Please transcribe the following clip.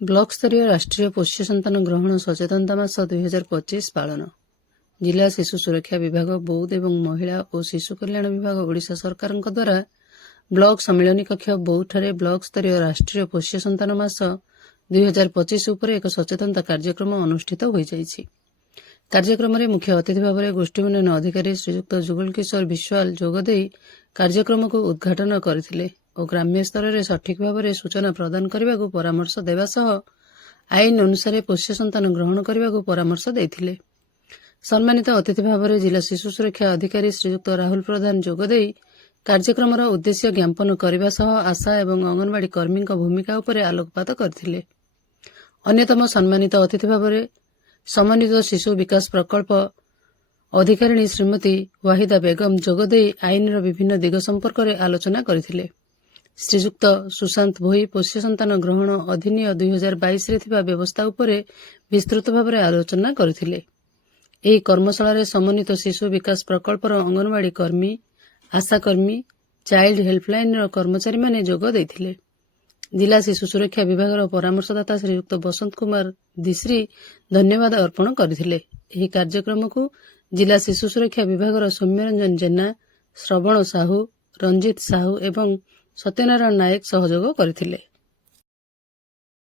Block ସ୍ତରୀୟ ରାଷ୍ଟ୍ରୀୟ ପୋଷ୍ୟ ସନ୍ତାନ ଗ୍ରହଣ ସଚେତନତା ମାସ 2025 ପାଳନ। ଜିଲ୍ଲା ଶିଶୁ ସୁରକ୍ଷା ବିଭାଗ ବୌଦ୍ଧ ଏବଂ ମହିଳା ଓ ଶିଶୁ କଲ୍ୟାଣ ବିଭାଗ ଓଡ଼ିଶା ସରକାରଙ୍କ ଦ୍ୱାରା ବ୍ଲକ ସମ୍ମିଳନୀ କକ୍ଷ ବୌଦ୍ଧଠାରେ ବ୍ଲକ ସ୍ତରୀୟ ରାଷ୍ଟ୍ରୀୟ ପୋଷ୍ୟ ସନ୍ତାନ ମାସ 2025 ଉପରେ ଏକ ସଚେତନତା କାର୍ଯ୍ୟକ୍ରମ ଅନୁଷ୍ଠିତ ହୋଇଯାଇଛି। କାର୍ଯ୍ୟକ୍ରମରେ ମୁଖ୍ୟ ଅତିଥି ଭାବରେ ଗୋଷ୍ଠୀ ଉନ୍ନୟନ ଅଧିକାରୀ ଶ୍ରୀଯୁକ୍ତ ଯୁଗଳ କିଶୋର ବିଶ୍ୱାଳ ଯୋଗଦେଇ କାର୍ଯ୍ୟକ୍ରମକୁ ଉଦ୍ଘାଟନ କରିଥିଲେ ଓ ଗ୍ରାମ୍ୟ ସ୍ତରରେ ସଠିକ୍ ଭାବରେ ସୂଚନା ପ୍ରଦାନ କରିବାକୁ ପରାମର୍ଶ ଦେବା ସହ ଆଇନ ଅନୁସାରେ ପୋଷ୍ୟ ସନ୍ତାନ ଗ୍ରହଣ କରିବାକୁ ପରାମର୍ଶ ଦେଇଥିଲେ। ସମ୍ମାନିତ ଅତିଥି ଭାବରେ ଜିଲ୍ଲା ଶିଶୁ ସୁରକ୍ଷା ଅଧିକାରୀ ଶ୍ରୀଯୁକ୍ତ ରାହୁଲ ପ୍ରଧାନ ଯୋଗଦେଇ କାର୍ଯ୍ୟକ୍ରମର ଉଦ୍ଦେଶ୍ୟ ଜ୍ଞାପନ କରିବା ସହ ଆଶା ଏବଂ ଅଙ୍ଗନବାଡି କର୍ମୀଙ୍କ ଭୂମିକା ଉପରେ ଆଲୋକପାତ କରିଥିଲେ। ଅନ୍ୟତମ ସମ୍ମାନିତ ଅତିଥି ଭାବରେ ସମନ୍ୱିତ ଶିଶୁ ବିକାଶ ପ୍ରକଳ୍ପ ଅଧିକାରିଣୀ ଶ୍ରୀମତୀ ୱାହିଦା ବେଗମ ଯୋଗଦେଇ ଆଇନର ବିଭିନ୍ନ ଦିଗ ସମ୍ପର୍କରେ ଆଲୋଚନା କରିଥିଲେ। ଶ୍ରୀଯୁକ୍ତ ସୁଶାନ୍ତ ଭୋଇ ପୋଷ୍ୟ ସନ୍ତାନ ଗ୍ରହଣ ଅଧିନିୟମ 2022ରେ ଥିବା ବ୍ୟବସ୍ଥା ଉପରେ ବିସ୍ତୃତ ଭାବରେ ଆଲୋଚନା କରିଥିଲେ। ଏହି କର୍ମଶାଳାରେ ସମନ୍ୱିତ ଶିଶୁ ବିକାଶ ପ୍ରକଳ୍ପର ଅଙ୍ଗନବାଡି କର୍ମୀ, ଆଶାକର୍ମୀ, ଚାଇଲ୍ଡ ହେଲ୍ପଲାଇନ୍ର କର୍ମଚାରୀମାନେ ଯୋଗ ଦେଇଥିଲେ। ଜିଲ୍ଲା ଶିଶୁ ସୁରକ୍ଷା ବିଭାଗର ପରାମର୍ଶଦାତା ଶ୍ରୀଯୁକ୍ତ ବସନ୍ତ କୁମାର ଦିଶ୍ରୀ ଧନ୍ୟବାଦ ଅର୍ପଣ କରିଥିଲେ। ଏହି କାର୍ଯ୍ୟକ୍ରମକୁ ଜିଲ୍ଲା ଶିଶୁ ସୁରକ୍ଷା ବିଭାଗର ସୌମ୍ୟରଞ୍ଜନ ଜେନା, ଶ୍ରବଣ ସାହୁ, ରଞ୍ଜିତ ସାହୁ ଏବଂ ସତ୍ୟନାରାୟଣ ନାୟକ ସହଯୋଗ କରିଥିଲେ।